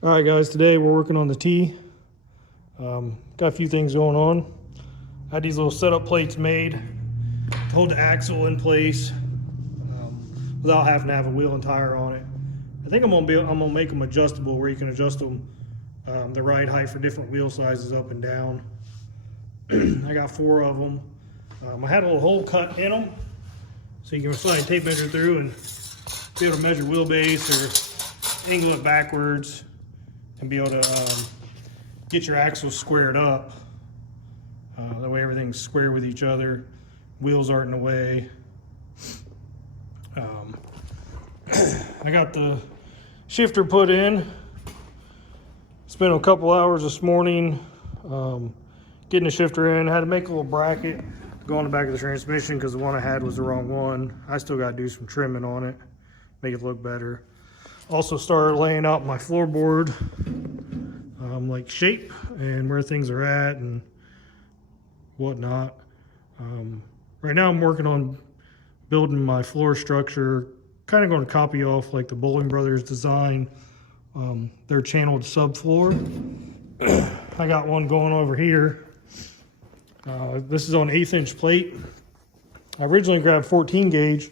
All right, guys, today we're working on the T. Got a few things going on. I had these little setup plates made to hold the axle in place without having to have a wheel and tire on it. I think I'm gonna make them adjustable where you can adjust them the ride height for different wheel sizes up and down. I got 4 of them. I had a little hole cut in them so you can slide a tape measure through and be able to measure wheelbase or angle it backwards and be able to get your axles squared up. That way everything's square with each other. Wheels aren't in the way. I got the shifter put in. Spent a couple hours this morning getting the shifter in. I had to make a little bracket to go on the back of the transmission because the one I had was the wrong one. I still got to do some trimming on it, make it look better. Also started laying out my floorboard, like shape and where things are at and whatnot. Right now I'm working on building my floor structure, kind of going to copy off like the Bowling Brothers design, their channeled subfloor. I got one going over here. This is on 1/8 inch plate. I originally grabbed 14 gauge,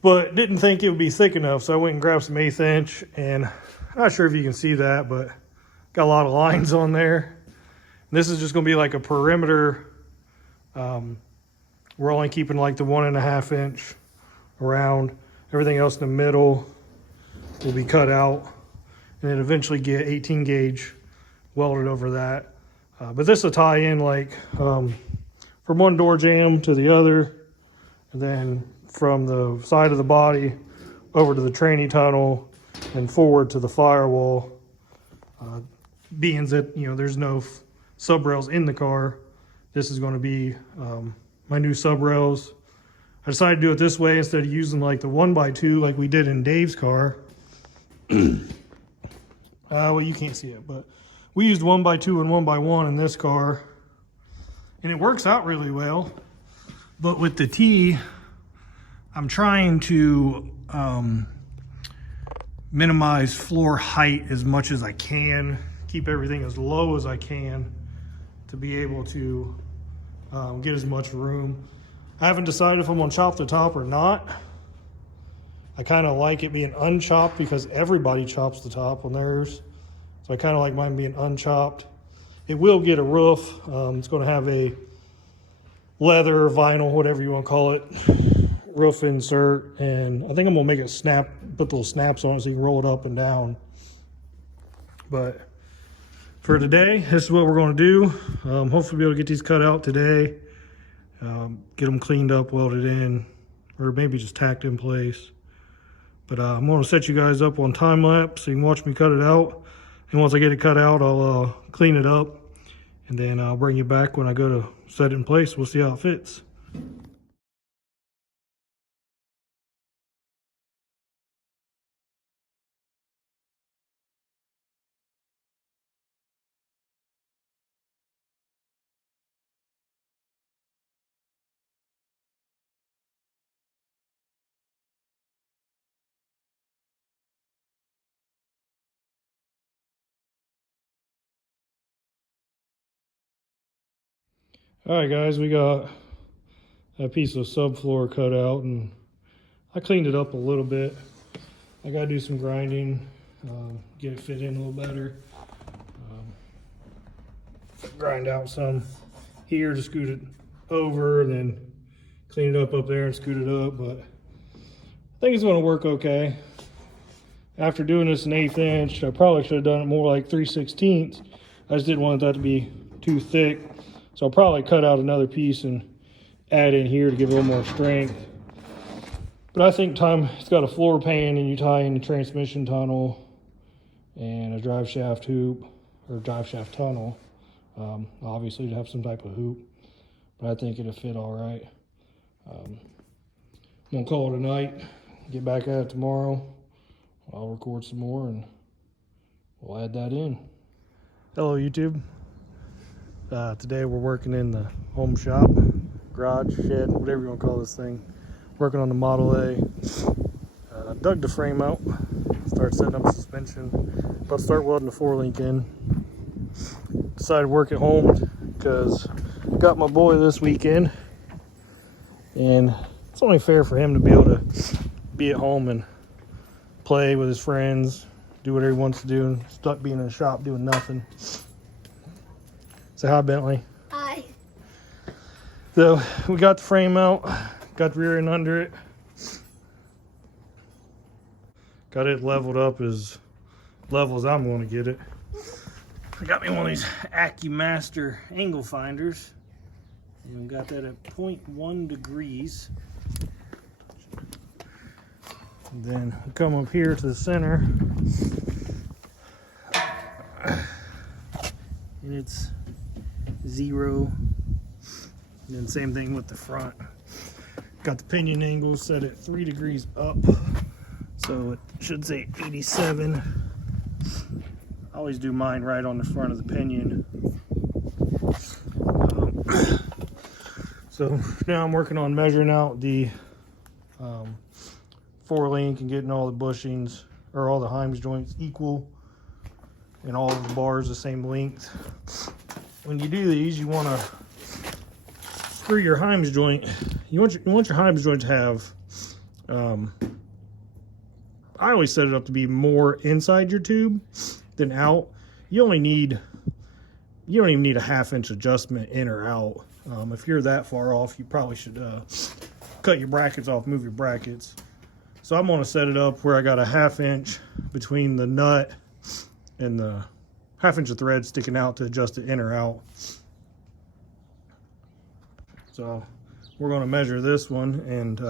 but didn't think it would be thick enough, so I went and grabbed some 1/8 inch, and I'm not sure if you can see that, but got a lot of lines on there. And this is just going to be like a perimeter. We're only keeping like the 1.5 inch around. Everything else in the middle will be cut out, and then eventually get 18 gauge welded over that. But this will tie in like from one door jamb to the other, and then from the side of the body over to the tranny tunnel and forward to the firewall. Being that, you know, there's no sub rails in the car, this is going to be my new sub rails. I decided to do it this way instead of using like the 1x2 like we did in Dave's car. Well, you can't see it, but we used 1x2 and 1x1 in this car, and it works out really well. But with the T, I'm trying to minimize floor height as much as I can, keep everything as low as I can to be able to get as much room. I haven't decided if I'm gonna chop the top or not. I kind of like it being unchopped because everybody chops the top on theirs. So I kind of like mine being unchopped. It will get a roof. It's gonna have a leather, vinyl, whatever you wanna call it, roof insert. And I think I'm gonna make it snap, put little snaps on it so you can roll it up and down. But for today, this is what we're gonna do. Hopefully be able to get these cut out today. Get them cleaned up, welded in, or maybe just tacked in place. But I'm going to set you guys up on time lapse so you can watch me cut it out. And once I get it cut out, I'll clean it up, and then I'll bring you back when I go to set it in place. We'll see how it fits. All right, guys, we got a piece of subfloor cut out, and I cleaned it up a little bit. I got to do some grinding, get it fit in a little better. Grind out some here to scoot it over, and then clean it up there and scoot it up. But I think it's going to work okay. After doing this in 1/8 inch, I probably should have done it more like 3/16. I just didn't want that to be too thick. So I'll probably cut out another piece and add in here to give it a little more strength. But I think it's got a floor pan, and you tie in the transmission tunnel and a drive shaft hoop, or drive shaft tunnel. Obviously to have some type of hoop, but I think it'll fit all right. I'm gonna call it a night, get back at it tomorrow. I'll record some more and we'll add that in. Hello, YouTube. Today we're working in the home shop, garage, shed, whatever you want to call this thing. Working on the Model A. Dug the frame out. It's start setting up suspension. About to start welding the 4-link in. Decided to work at home because I got my boy this weekend, and it's only fair for him to be able to be at home and play with his friends, do whatever he wants to do, and stuck being in the shop doing nothing. Say hi, Bentley. Hi. So we got the frame out, got the rear end under it, got it leveled up as level as I'm going to get it. I got me one of these AccuMaster angle finders, and we got that at 0.1 degrees. And then we come up here to the center, and it's 0. And then same thing with the front. Got the pinion angle set at 3 degrees up, so it should say 87. I always do mine right on the front of the pinion. So now I'm working on measuring out the 4-link and getting all the bushings, or all the Heims joints equal, and all of the bars the same length. When you do these, you want to screw your Heims joint. You want your Heims joint to have, I always set it up to be more inside your tube than out. You don't even need a 1/2 inch adjustment in or out. If you're that far off, you probably should cut your brackets off, move your brackets. So I'm going to set it up where I got a 1/2 inch between the nut and the 1/2 inch of thread sticking out to adjust it in or out. So we're going to measure this one and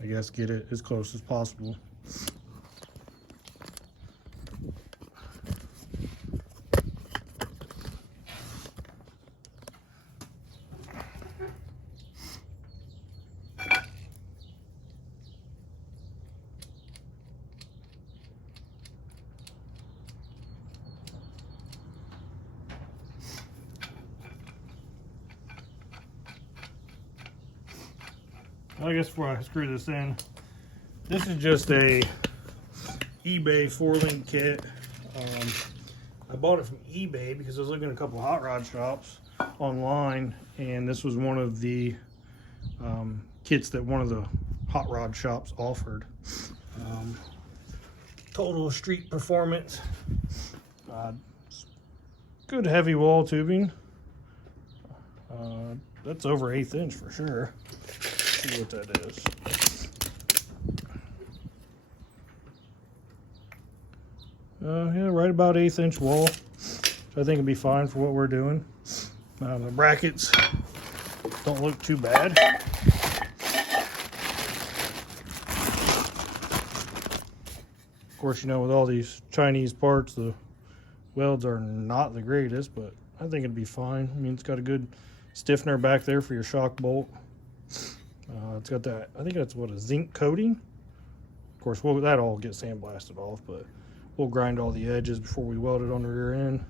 I guess get it as close as possible. I guess before I screw this in, this is just a eBay 4-link kit. I bought it from eBay because I was looking at a couple of hot rod shops online, and this was one of the kits that one of the hot rod shops offered. Total Street Performance. Good heavy wall tubing. That's over 1/8 inch for sure. See what that is. Yeah, right about 1/8 inch wall. So I think it'd be fine for what we're doing. The brackets don't look too bad. Of course, you know, with all these Chinese parts, the welds are not the greatest, but I think it'd be fine. I mean, it's got a good stiffener back there for your shock bolt. It's got that, I think that's what, a zinc coating. Of course, that all get sandblasted off, but we'll grind all the edges before we weld it on the rear end.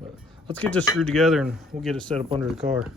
But let's get this screwed together and we'll get it set up under the car.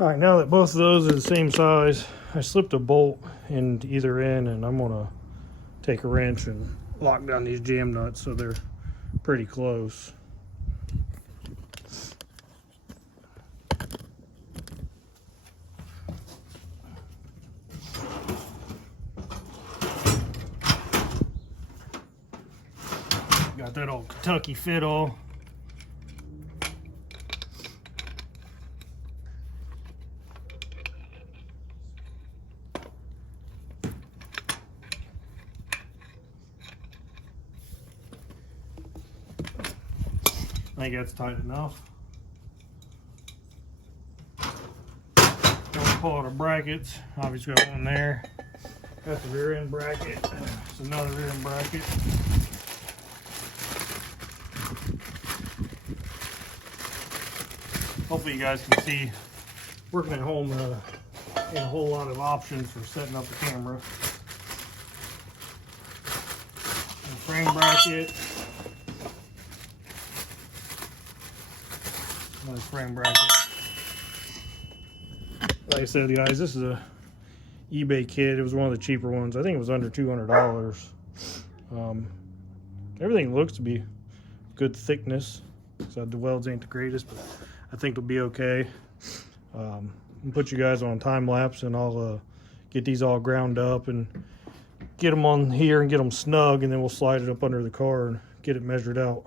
All right, now that both of those are the same size, I slipped a bolt in either end, and I'm gonna take a wrench and lock down these jam nuts so they're pretty close. Got that old Kentucky fit all I think that's tight enough. Don't pull out our brackets. Obviously got one there. Got the rear end bracket. It's another rear end bracket. Hopefully you guys can see, working at home, a whole lot of options for setting up the camera. And frame bracket. Another frame bracket. Like I said, guys, this is a eBay kit. It was one of the cheaper ones. I think it was under $200. Everything looks to be good thickness. So the welds ain't the greatest, but I think it'll be okay. I'll put you guys on time lapse, and I'll get these all ground up and get them on here and get them snug, and then we'll slide it up under the car and get it measured out.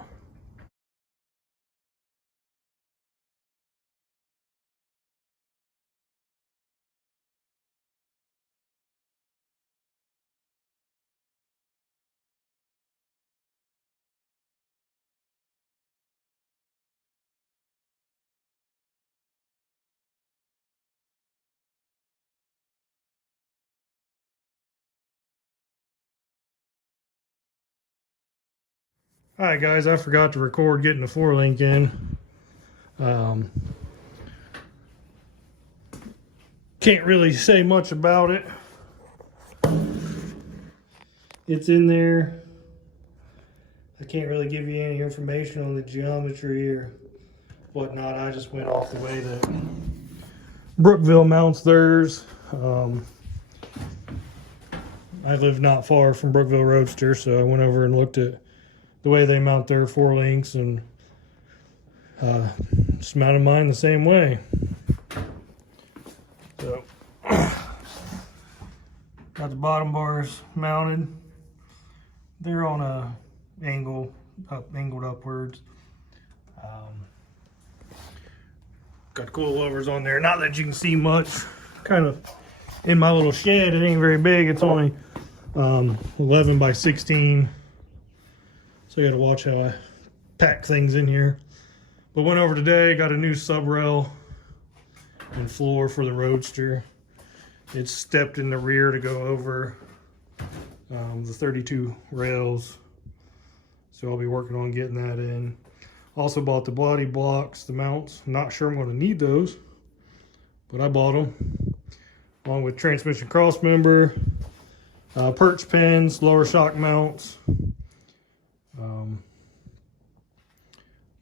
Alright guys, I forgot to record getting the 4-link in. Can't really say much about it. It's in there. I can't really give you any information on the geometry or whatnot. I just went off the way that Brookville mounts theirs. I live not far from Brookville Roadster, so I went over and looked at the way they mount their 4-links and just mounted mine the same way. So got the bottom bars mounted. They're on a angled upwards. Got coilovers on there. Not that you can see much. Kind of in my little shed. It ain't very big. It's only 11 by 16. So you got to watch how I pack things in here. But went over today, got a new sub rail and floor for the Roadster. It's stepped in the rear to go over the 32 rails. So I'll be working on getting that in. Also bought the body blocks, the mounts. I'm not sure I'm going to need those, but I bought them. Along with transmission cross member, perch pins, lower shock mounts. I'm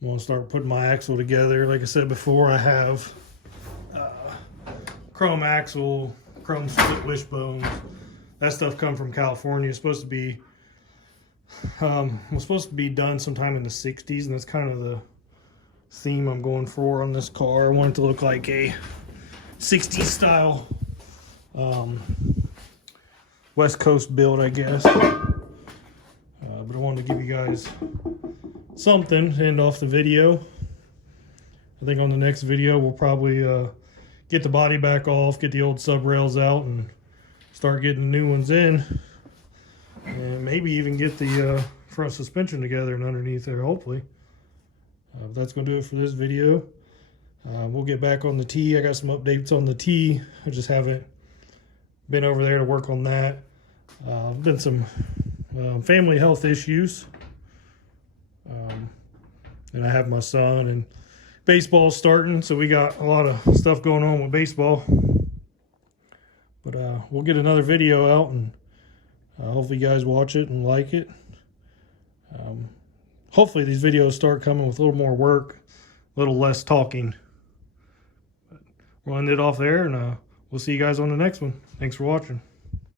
going to start putting my axle together. Like I said before, I have chrome axle, chrome split wishbones. That stuff come from California. It's supposed to be was supposed to be done sometime in the 60s, and that's kind of the theme I'm going for on this car. I want it to look like a 60s style West Coast build, I guess. But I wanted to give you guys something to end off the video. I think on the next video we'll probably get the body back off, get the old sub rails out, and start getting new ones in, and maybe even get the front suspension together and underneath there, hopefully. That's going to do it for this video. We'll get back on the T. I got some updates on the T. I just haven't been over there to work on that. Been some family health issues, and I have my son, and baseball's starting, so we got a lot of stuff going on with baseball. But we'll get another video out, and hopefully you guys watch it and like it. Hopefully these videos start coming with a little more work, a little less talking. But we'll end it off there, and we'll see you guys on the next one. Thanks for watching.